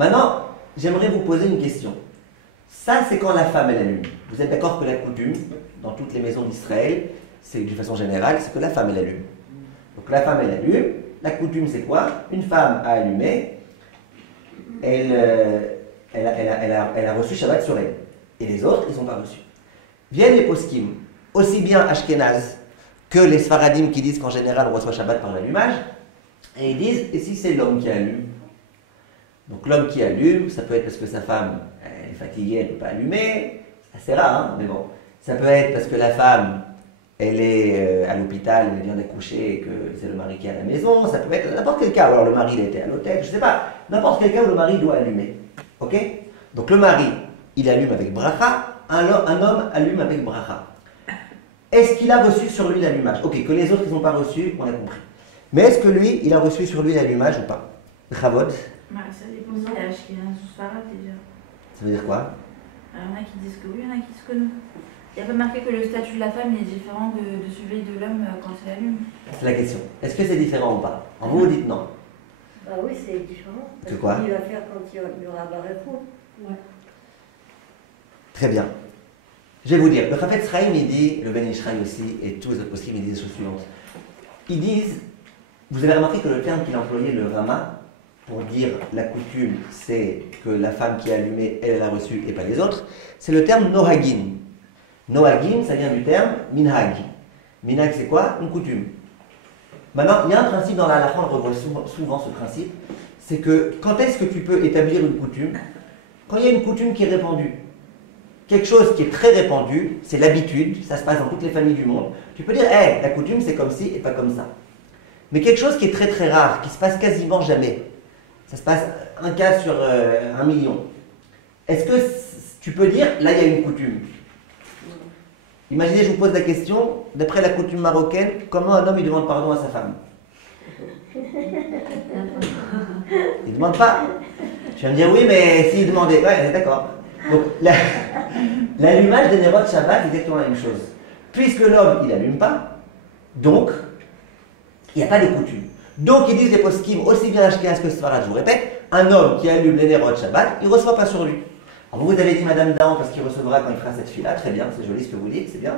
Maintenant, j'aimerais vous poser une question. Ça, c'est quand la femme, elle allume. Vous êtes d'accord que la coutume, dans toutes les maisons d'Israël, c'est d'une façon générale, c'est que la femme, elle allume. Donc la femme, elle allume. La coutume, c'est quoi? Une femme a allumé, elle a reçu Shabbat sur elle. Et les autres, ils n'ont pas reçu. Viennent les poskim, aussi bien Ashkenaz que les Sfaradim qui disent qu'en général, on reçoit Shabbat par l'allumage. Et ils disent, et si c'est l'homme qui allume? Donc l'homme qui allume, ça peut être parce que sa femme elle est fatiguée, elle ne peut pas allumer. C'est assez rare, hein, mais bon. Ça peut être parce que la femme, elle est à l'hôpital, elle vient d'accoucher et que c'est le mari qui est à la maison. Ça peut être n'importe quel cas. Ou alors le mari, il était à l'hôtel, je ne sais pas. N'importe quel cas où le mari doit allumer. Ok? Donc le mari, il allume avec bracha. Un homme allume avec bracha. Est-ce qu'il a reçu sur lui l'allumage? Ok, que les autres, ils n'ont pas reçu, on a compris. Mais est-ce que lui, il a reçu sur lui l'allumage ou pas? Chavod? Ça dépend si il y a Ashkenaz ou Sfarad déjà. Ça veut dire quoi? Alors, il y en a qui disent que oui, il y en a qui disent que non. Il n'y a pas marqué que le statut de la femme est différent de celui de l'homme quand elle allume. C'est la question. Est-ce que c'est différent ou pas? En vous dites non. Bah oui, c'est différent. Que quoi? Il va faire quand il y aura Baréfou. Ouais. Très bien. Je vais vous dire, le Chafetz Chaim, il dit, le Ben Ishraï aussi, et tous les autres poskim, ils disent les choses suivantes. Ils disent, vous avez remarqué que le terme qu'il a employé, le Rama, pour dire la coutume, c'est que la femme qui a allumé, elle a reçu et pas les autres, c'est le terme Nohagin. Nohagin, ça vient du terme Minhag. Minhag, c'est quoi? Une coutume. Maintenant, il y a un principe dans la halakha, on revoit souvent ce principe, c'est que quand est-ce que tu peux établir une coutume? Quand il y a une coutume qui est répandue. Quelque chose qui est très répandu, c'est l'habitude, ça se passe dans toutes les familles du monde. Tu peux dire, hey, la coutume c'est comme ci et pas comme ça. Mais quelque chose qui est très très rare, qui se passe quasiment jamais, ça se passe un cas sur 1 million. Est-ce que tu peux dire, là il y a une coutume? Imaginez, je vous pose la question, d'après la coutume marocaine, comment un homme il demande pardon à sa femme? Il ne demande pas. Tu vas me dire, oui, mais s'il demandait, ouais, d'accord. Donc, l'allumage des Nerot Shabbat est exactement la même chose. Puisque l'homme, il n'allume pas, donc, il n'y a pas de coutume. Donc, ils disent les poskim, aussi bien Ashkenaz que Sfarad, je vous répète, un homme qui allume les Nerot Shabbat, il ne reçoit pas sur lui. Alors, vous avez dit Madame Dahan parce qu'il recevra quand il fera cette fila, très bien, c'est joli ce que vous dites, c'est bien.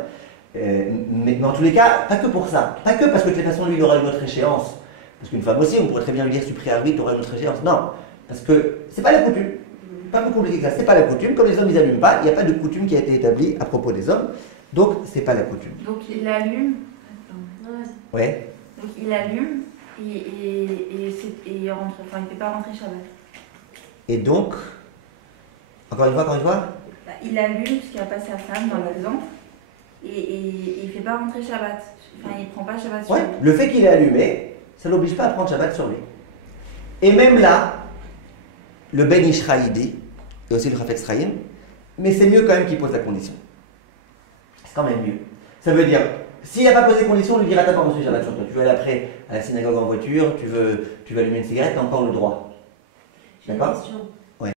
Mais en tous les cas, pas que pour ça. Pas que parce que de toute façon, lui, il aura une autre échéance. Parce qu'une femme aussi, on pourrait très bien lui dire, Supri Arbitre, tu auras une autre échéance. Non, parce que c'est pas la coutume. Pas plus compliqué que ça, c'est pas la coutume. Comme les hommes ils n'allument pas, il n'y a pas de coutume qui a été établie à propos des hommes. Donc c'est pas la coutume. Donc il allume. Ouais. Donc il allume et il rentre. Enfin, il ne fait pas rentrer Shabbat. Et donc, encore une fois. Bah, il allume parce qu'il n'y a pas sa femme dans la maison et il ne fait pas rentrer Shabbat. Enfin, il ne prend pas Shabbat sur Ouais. lui. Le fait qu'il est allumé, ça ne l'oblige pas à prendre Shabbat sur lui. Et même là, le Ben Ishraï dit, et aussi le Chafetz Chaim, mais c'est mieux quand même qu'il pose la condition. C'est quand même mieux. Ça veut dire, s'il n'a pas posé condition, on lui dira t'as pas reçu Shabbat sur toi. Tu veux aller après à la synagogue en voiture, tu veux allumer une cigarette, t'as encore le droit. J'ai une D'accord? question.